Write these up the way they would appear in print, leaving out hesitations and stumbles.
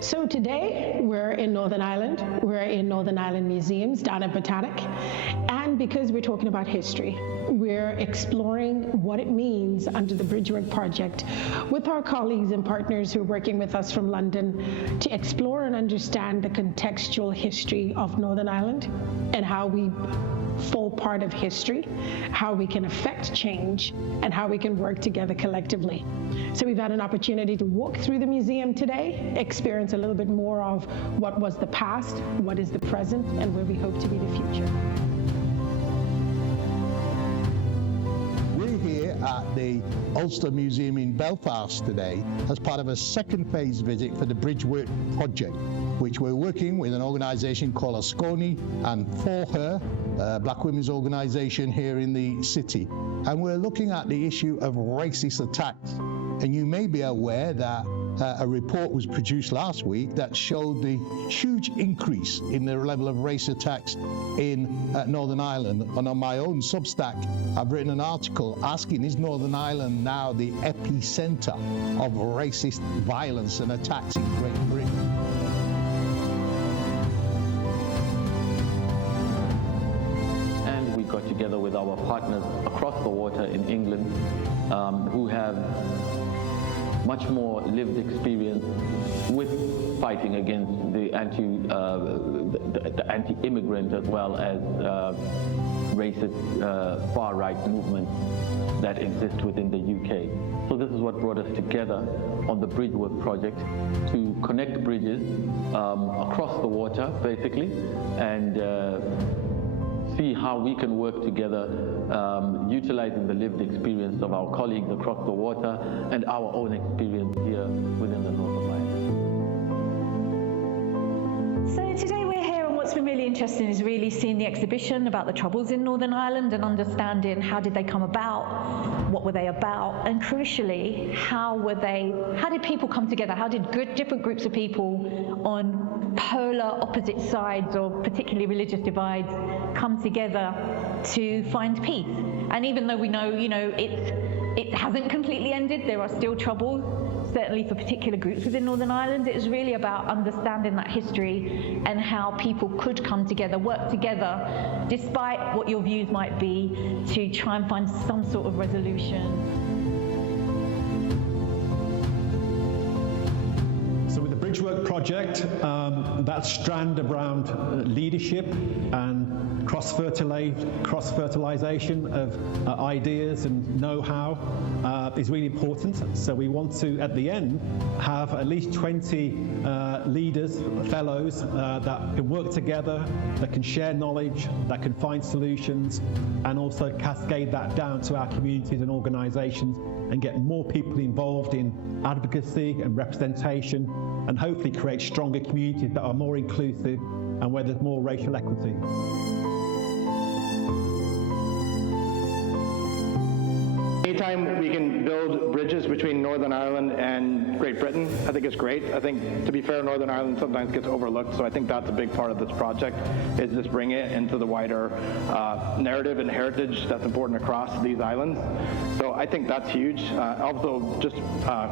So today we're in Northern Ireland. We're in Northern Ireland Museums down at Botanic. And because we're talking about history, we're exploring what it means under the Bridgework Project with our colleagues and partners who are working with us from London to explore and understand the contextual history of Northern Ireland and how we full part of history, how we can affect change, and how we can work together collectively. So we've had an opportunity to walk through the museum today, experience a little bit more of what was the past, what is the present, and where we hope to be the future. We're here at the Ulster Museum in Belfast today as part of a second phase visit for the Bridgework Project, which we're working with an organisation called Asconi and For Her, a black women's organisation here in the city. And we're looking at the issue of racist attacks. And you may be aware that a report was produced last week that showed the huge increase in the level of race attacks in Northern Ireland. And on my own Substack, I've written an article asking, is Northern Ireland now the epicentre of racist violence and attacks in Great Britain? And we got together with our partners across the water in England who have much more lived experience with fighting against the anti-immigrant as well as racist far-right movements that exist within the UK. So this is what brought us together on the Bridgework Project to connect bridges across the water, basically, and see how we can work together, utilizing the lived experience of our colleagues across the water and our own experience here within the North of Ireland. So today we're here, and what's been really interesting is really seeing the exhibition about the Troubles in Northern Ireland and understanding how did they come about, what were they about, and crucially, how did people come together? How did different groups of people on polar opposite sides or particularly religious divides come together to find peace? And even though we know, it hasn't completely ended, there are still troubles, certainly for particular groups within Northern Ireland. It is really about understanding that history and how people could come together, work together, despite what your views might be, to try and find some sort of resolution. So with the Bridgework Project, that strand around leadership and cross-fertilization of ideas and know-how is really important. So we want to, at the end, have at least 20 leaders, fellows that can work together, that can share knowledge, that can find solutions, and also cascade that down to our communities and organizations and get more people involved in advocacy and representation, and hopefully create stronger communities that are more inclusive and where there's more racial equity. Anytime we can build bridges between Northern Ireland and Great Britain, I think it's great. I think, to be fair, Northern Ireland sometimes gets overlooked, so I think that's a big part of this project, is just bring it into the wider narrative and heritage that's important across these islands. So I think that's huge. Also, just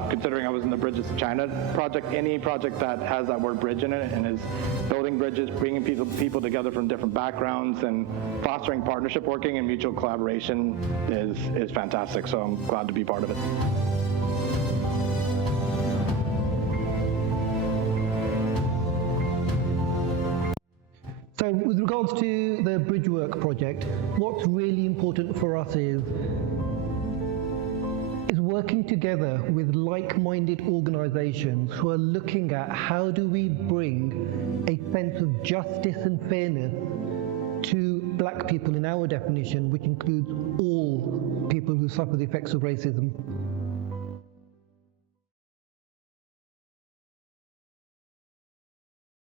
considering I was in the Bridges to China project, any project that has that word bridge in it and is building bridges, bringing people together from different backgrounds and fostering partnership working and mutual collaboration is fantastic. So I'm glad to be part of it. So with regards to the Bridgework Project, what's really important for us is working together with like-minded organisations who are looking at how do we bring a sense of justice and fairness to black people in our definition, which includes all people who suffer the effects of racism.